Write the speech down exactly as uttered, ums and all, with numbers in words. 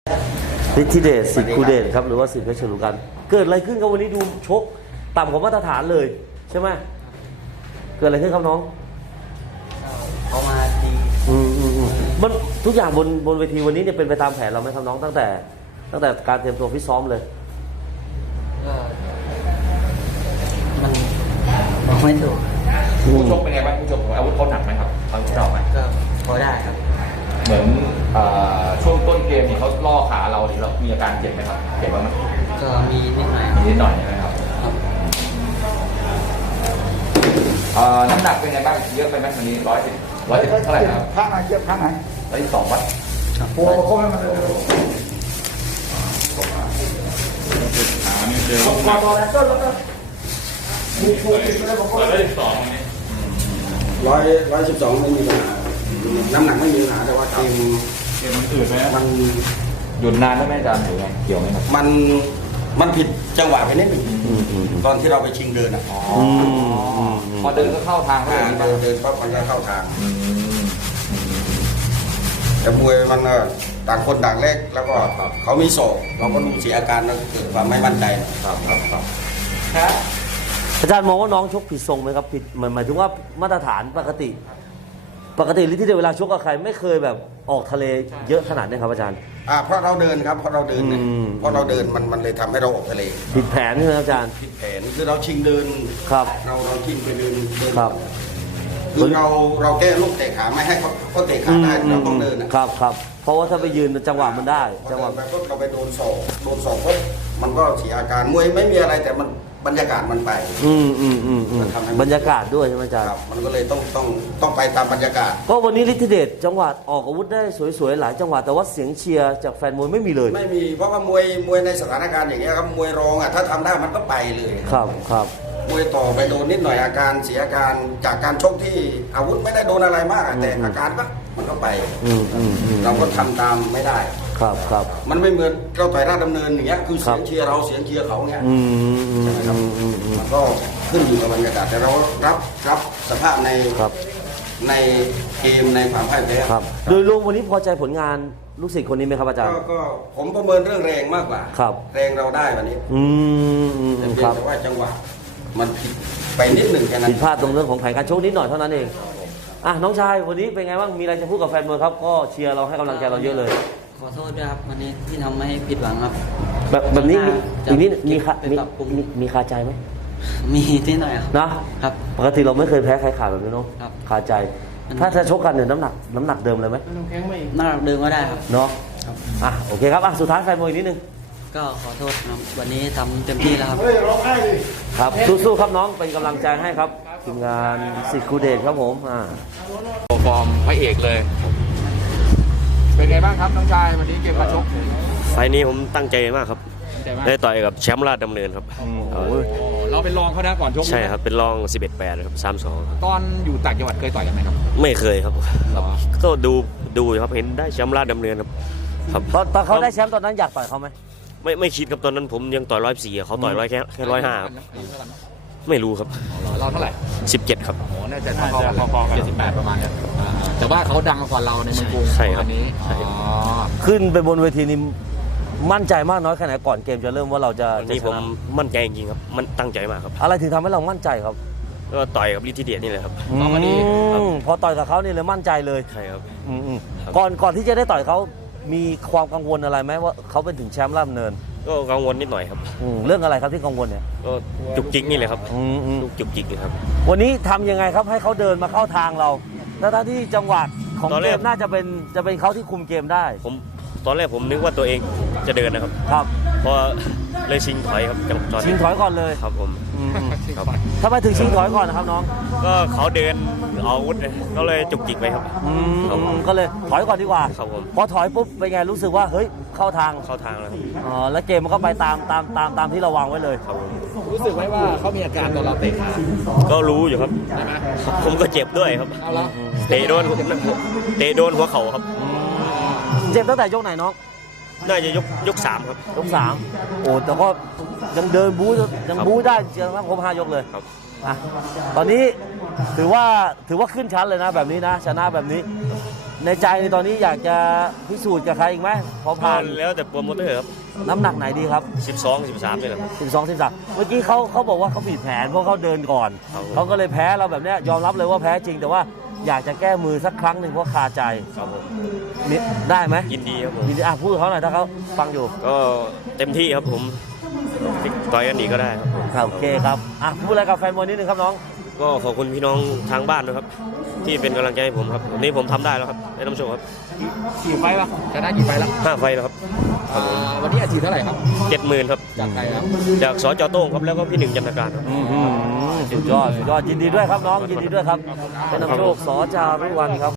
ฤทธิเดชสิทธิ์คูเดชครับหรือว่าสิทธิ์เพชรฉลูกันเกิดอะไรขึ้นครับวันนี้ดูชกต่ำกว่ามาตรฐานเลยใช่ไหมเกิดอะไรขึ้นครับน้องเขามาดีอืมอืมอืมมันทุกอย่างบนบนเวทีวันนี้เนี่ยเป็นไปตามแผนเราไหมครับน้องตั้งแต่ตั้งแต่การเตรียมตัวฟิตซ้อมเลยก็มันบอกไม่ถูกผู้ชกเป็นไงบ้างผู้ชกอาวุธเขาหนักไหมครับอาวุธเราไหมก็พอได้ครับเหมือนช่วงต้นเกมนี่เขาล่อขาเราหรือเรามีอาการเจ็บไหมครับเจ็บบ้างไหมก็มีนิดหน่อยมีนิดหน่อยนะครับน้ำหนักเป็นไงบ้างเยอะไปไหมวันนี้ร้อยสิบร้อยสิบเท่าไหร่ครับข้างไหนเจ็บข้างไหนร้อยสองวัดโอ้โหโค้งให้มันเร็วเจอลูกมาบอลแล้วก็แล้วก็มีโค้งติดเลยบอกว่าร้อยสองนี่ร้อยร้อยสิบสองไม่มีปัญหาน้ำหนักไม่มีปัญหาแต่ว่าเกมเกมมันอื่นไหมมันหยุดนานได้ไหมอาจารย์หรือไงเกี่ยวไหมครับมันมันผิดจังหวะไปนิดหนึ่งตอนที่เราไปชิงเดินอ่ะพอเดินก็เข้าทางเดินเดินปั๊บมันก็เข้าทางแต่มวยมันต่างคนต่างเล็กแล้วก็เขามีโศกเราก็ดูเสียอาการแล้วเกิดความไม่มั่นใจครับครับครับอาจารย์มองว่าน้องชกผิดทรงไหมครับผิดหมายถึงว่ามาตรฐานปกติปกติฤทธิเดชเวลาชกกับใครไม่เคยแบบออกทะเลเยอะขนาดนี้ครับอาจารย์อ่าเพราะเราเดินครับเพราะเราเดินเนี่ยเพราะเราเดินมันมันเลยทำให้เราออกทะเลผิดแผนใช่ไหมอาจารย์ผิดแผนคือเราชิงเดินครับเราเราชิงไปเดินเดินครับคือเราเราแก้ลูกเตะขาไม่ให้เขาเขาเตะขาได้เราต้องเดินครับครับเพราะว่าถ้าไปยืนจังหวะมันได้จังหวะแบบเราไปโดนศอกโดนศอกปุ๊บมันก็เสียอาการมวยไม่มีอะไรแต่มันบรรยากาศมันไปอืมอืมอืมอืมบรรยากาศด้วยใช่ไหมอาจารย์ครับมันก็เลยต้องต้องต้องไปตามบรรยากาศก็วันนี้ฤทธิเดชจังหวะออกอาวุธได้สวยๆหลายจังหวะแต่ว่าเสียงเชียร์จากแฟนมวยไม่มีเลยไม่มีเพราะว่ามวยมวยในสถานการณ์อย่างเงี้ยครับมวยรองอ่ะถ้าทำได้มันก็ไปเลยครับครับมวยต่อไปโดนนิดหน่อยอาการเสียอาการจากการชกที่อาวุธไม่ได้โดนอะไรมากแต่อาการก็มันก็ไปเราก็ทำตามไม่ได้ครับครับมันไม่เหมือนเราต่อยราชดำเนินอย่างเงี้ยคือเสียงเชียร์เราเสียงเชียร์เขาเงี้ยใช่ไหมครับมันก็ขึ้นอยู่กับบรรยากาศแต่เรารับรับสภาพในในเกมในความพ่ายแพ้ครับโดยรวมวันนี้พอใจผลงานลูกศิษย์คนนี้ไหมครับอาจารย์ก็ผมประเมินเรื่องแรงมากกว่าครับแรงเราได้วันนี้อืมครับแต่ว่าจังหวะมันผิดไปนิดหนึ่งแค่นั้นผิดพลาดตรงเรื่องของแผนการชกนิดหน่อยเท่านั้นเองอ่ะน้องชายวันนี้เป็นไงบ้างมีอะไรจะพูดกับแฟนมวยครับก็เชียร์เราให้กำลังใจเราเยอะเลยขอโทษด้วยครับวันนี้ที่ทำให้ผิดหวังครับแบบแบบนี้อีกนิดมีคามีมีคาใจไหมมีที่หน่อยครับนะครับปกติเราไม่เคยแพ้ใครขาดแบบนี้เนาะคาใจถ้าจะชกกันเนี่ยน้ำหนักน้ำหนักเดิมเลยไหมน้ำหนักเดิมก็ได้ครับเนาะอ่ะโอเคครับอ่ะสุดท้ายแฟนมวยนิดนึงก็ขอโทษครับวันนี้ทำเต็มที่แล้วครับครับสู้ๆครับน้องเป็นกำลังใจให้ครับทีมงานสิทธิ์คูเดชครับผมอ่าฟอร์มพระเอกเลยเป็นไงบ้างครับน้องชายวันนี้เกมการชกไฟนี้ผมตั้งใจมากครับได้ต่อยกับแชมป์ราชดำเนินครับเราเป็นรองเขานะก่อนชกใช่ครับเป็นรองสิบเอ็ดแปดครับสามสองตอนอยู่ต่างจังหวัดเคยต่อยกันไหมครับไม่เคยครับก็ดูดูครับเห็นได้แชมป์ราชดำเนินครับครับตอนเขาได้แชมป์ตอนนั้นอยากต่อยเขาไหมไม่ไม่คิดครับตอนนั้นผมยังต่อยร้อยสี่เขาต่อยร้อยแค่แค่ร้อยห้าไม่รู้ครับเราเท่าไหร่สิบเจ็ดครับโอ้น่าจะพอๆกันเจ็ดสิบแปดประมาณนี้แต่ว่าเขาดังกว่าเราในเมืองกรุงใช่ครับนี้ขึ้นไปบนเวทีนี้มั่นใจมากน้อยแค่ไหนก่อนเกมจะเริ่มว่าเราจะนี่ผมมั่นใจจริงๆครับมันตั้งใจมากครับอะไรถึงทำให้เรามั่นใจครับก็ต่อยกับฤทธิเดชนี่แหละครับพอต่อยกับเขานี่เลยมั่นใจเลยใช่ครับก่อนก่อนที่จะได้ต่อยเขามีความกังวลอะไรไหมว่าเขาเป็นถึงแชมป์ราชดำเนินก็กังวลนิดหน่อยครับเรื่องอะไรครับที่กังวลเนี่ยก็จุกจิกนี่เลยครับลูกจุกจิกครับวันนี้ทำยังไงครับให้เขาเดินมาเข้าทางเราแล้วที่จังหวะของเกมน่าจะเป็นจะเป็นเขาที่คุมเกมได้ผมตอนแรกผมนึกว่าตัวเองจะเดินนะครับครับพอเลยชิงถอยครับชิงถอยก่อนเลยครับผมครับทำไมถึงชิงถอยก่อนนะครับน้องก็เขาเดินเอาอาวุธก็เลยจุกจิกไปครับก็เลยถอยก่อนดีกว่าครับผมพอถอยปุ๊บเป็นไงรู้สึกว่าเฮ้ยเข้าทางเข้าทางแล้วอ๋อแล้วเกมมันก็ไปตามตามตามตามที่เราวางไว้เลยครับผมรู้สึกไหมว่าเขามีอาการตอนเราเตะขาก็รู้อยู่ครับใช่ไหมผมก็เจ็บด้วยครับเตะโดนเตะโดนหัวเข่าครับเจ็บตั้งแต่ยกไหนน้องน่าจะยกยกสามครับยกสามโอ้แต่ก็ยังเดินบู๊ยังบู๊ได้เชียร์ครับครบห้ายกเลยครับอ่ะตอนนี้ถือว่าถือว่าขึ้นชั้นเลยนะแบบนี้นะชนะแบบนี้ในใจในตอนนี้อยากจะพิสูจน์กับใครอีกไหมพอผ่านแล้วแต่โปรโมเตอร์ครับน้ำหนักไหนดีครับสิบสอง สิบสามนี่แหละครับสิบสอง สิบสามเมื่อกี้เขาเขาบอกว่าเขาผิดแผนเพราะเขาเดินก่อนครับผมเขาก็เลยแพ้เราแบบเนี้ยยอมรับเลยว่าแพ้จริงแต่ว่าอยากจะแก้มือสักครั้งหนึ่งเพราะคาใจครับผมนี่ได้ไหมยินดีครับผมยินดีอ่ะพูดกับเขาหน่อยถ้าเขาฟังอยู่ก็เต็มที่ครับผมต่อยกันอีกก็ได้ครับผมครับโอเคครับอ่ะพูดอะไรกับแฟนมวยนิดนึงครับน้องก็ขอบคุณพี่น้องทางบ้านด้วยครับ ที่เป็นกำลังใจให้ผมครับวันนี้ผมทำได้แล้วครับได้น้ำโชคครับกี่ไฟล์ละชนะกี่ไฟล์ละห้าไฟล์แล้วครับอ่าวันนี้อาชีพเท่าไหร่ครับเจ็ดหมื่นครับจากใครครับจากสจโต้งครับแล้วก็พี่หนึ่งจันทการครับอืมสุดยอดสุดยอดยินดีด้วยครับน้องยินดีด้วยครับเป็นนำโชคสจารุวรรณครับ